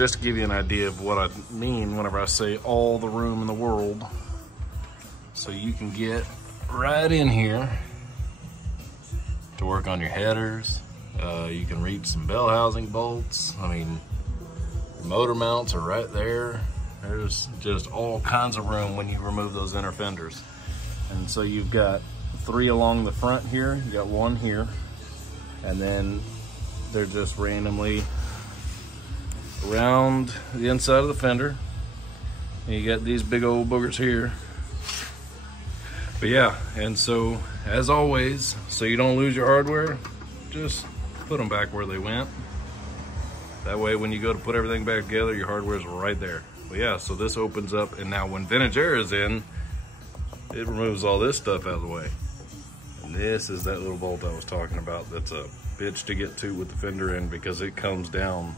just to give you an idea of what I mean whenever I say all the room in the world. So you can get right in here to work on your headers. You can reach some bell housing bolts. I mean, your motor mounts are right there. There's just all kinds of room when you remove those inner fenders. And so you've got 3 along the front here, you got 1 here, and then they're just randomly around the inside of the fender. And you got these big old boogers here. But yeah, and so as always, so you don't lose your hardware, just put them back where they went. That way when you go to put everything back together, your hardware's right there. But yeah, so this opens up, and now when vintage air is in, it removes all this stuff out of the way. And this is that little bolt I was talking about that's a bitch to get to with the fender in, because it comes down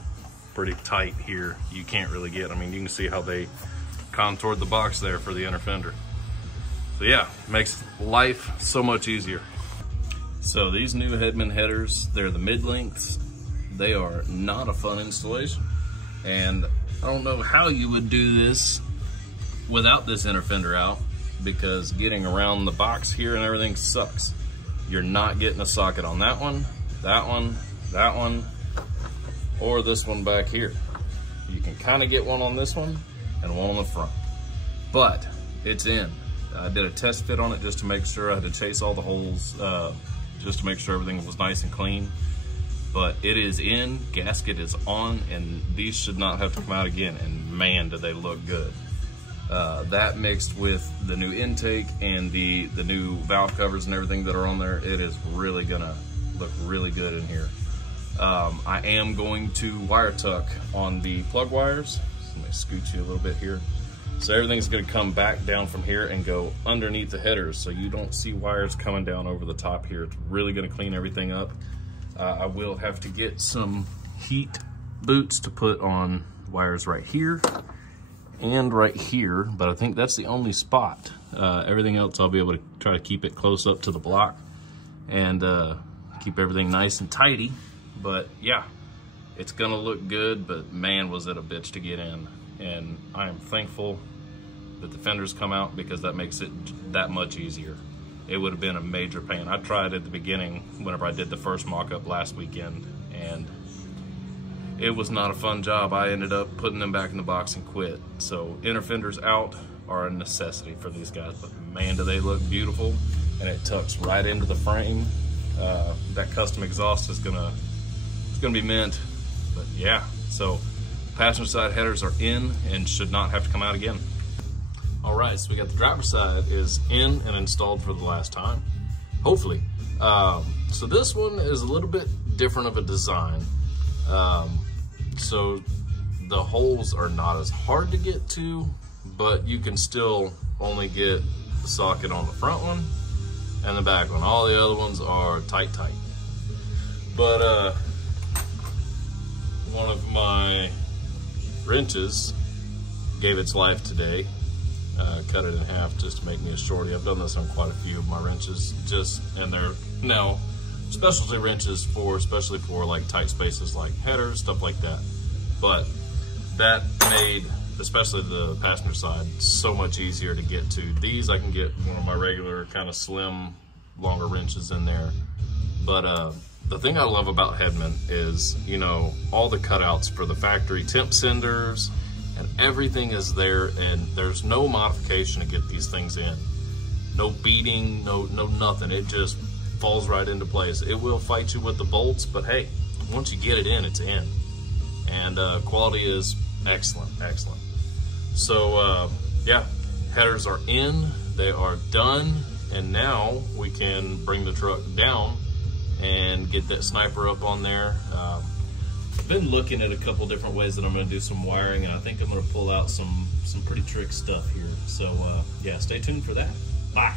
pretty tight here. You can't really get, I mean, you can see how they contoured the box there for the inner fender. So yeah, makes life so much easier. So these new Hedman headers, they're the mid-lengths. They are not a fun installation. And I don't know how you would do this without this inner fender out, because getting around the box here and everything sucks. You're not getting a socket on that one, that one, that one, or this one back here. You can kind of get one on this one and one on the front, but it's in. I did a test fit on it just to make sure. I had to chase all the holes just to make sure everything was nice and clean. But it is in, gasket is on, and these should not have to come out again. And man, do they look good. That mixed with the new intake and the new valve covers and everything that are on there, it is really gonna look really good in here. I am going to wire tuck on the plug wires. So let me scoot you a little bit here. So everything's gonna come back down from here and go underneath the headers, so you don't see wires coming down over the top here. It's really gonna clean everything up. I will have to get some heat boots to put on wires right here and right here, but I think that's the only spot. Everything else I'll be able to try to keep it close up to the block and keep everything nice and tidy. But yeah, it's gonna look good, but man, was it a bitch to get in. And I am thankful that the fenders come out, because that makes it that much easier. It would have been a major pain. I tried at the beginning whenever I did the first mock-up last weekend, and it was not a fun job. I ended up putting them back in the box and quit. So inner fenders out are a necessity for these guys, but man, do they look beautiful, and it tucks right into the frame. That custom exhaust is gonna be mint, but yeah. So passenger side headers are in and should not have to come out again. All right, so we got the driver's side is in and installed for the last time, hopefully. So this one is a little bit different of a design. So the holes are not as hard to get to, but you can still only get the socket on the front one and the back one. All the other ones are tight. But one of my wrenches gave its life today. Cut it in half just to make me a shorty. I've done this on quite a few of my wrenches, and they're now specialty wrenches especially for like tight spaces like headers, stuff like that. But that made, especially the passenger side, so much easier to get to. These I can get one of my regular kind of slim, longer wrenches in there. But the thing I love about Hedman is, you know, all the cutouts for the factory temp senders, and everything is there, and there's no modification to get these things in. No beating, no nothing. It just falls right into place. It will fight you with the bolts, but hey, once you get it in, it's in. And quality is excellent. So yeah, headers are in, they are done, and now we can bring the truck down and get that sniper up on there. I've been looking at a couple different ways that I'm going to do some wiring, and I think I'm going to pull out some pretty trick stuff here. So yeah, stay tuned for that. Bye.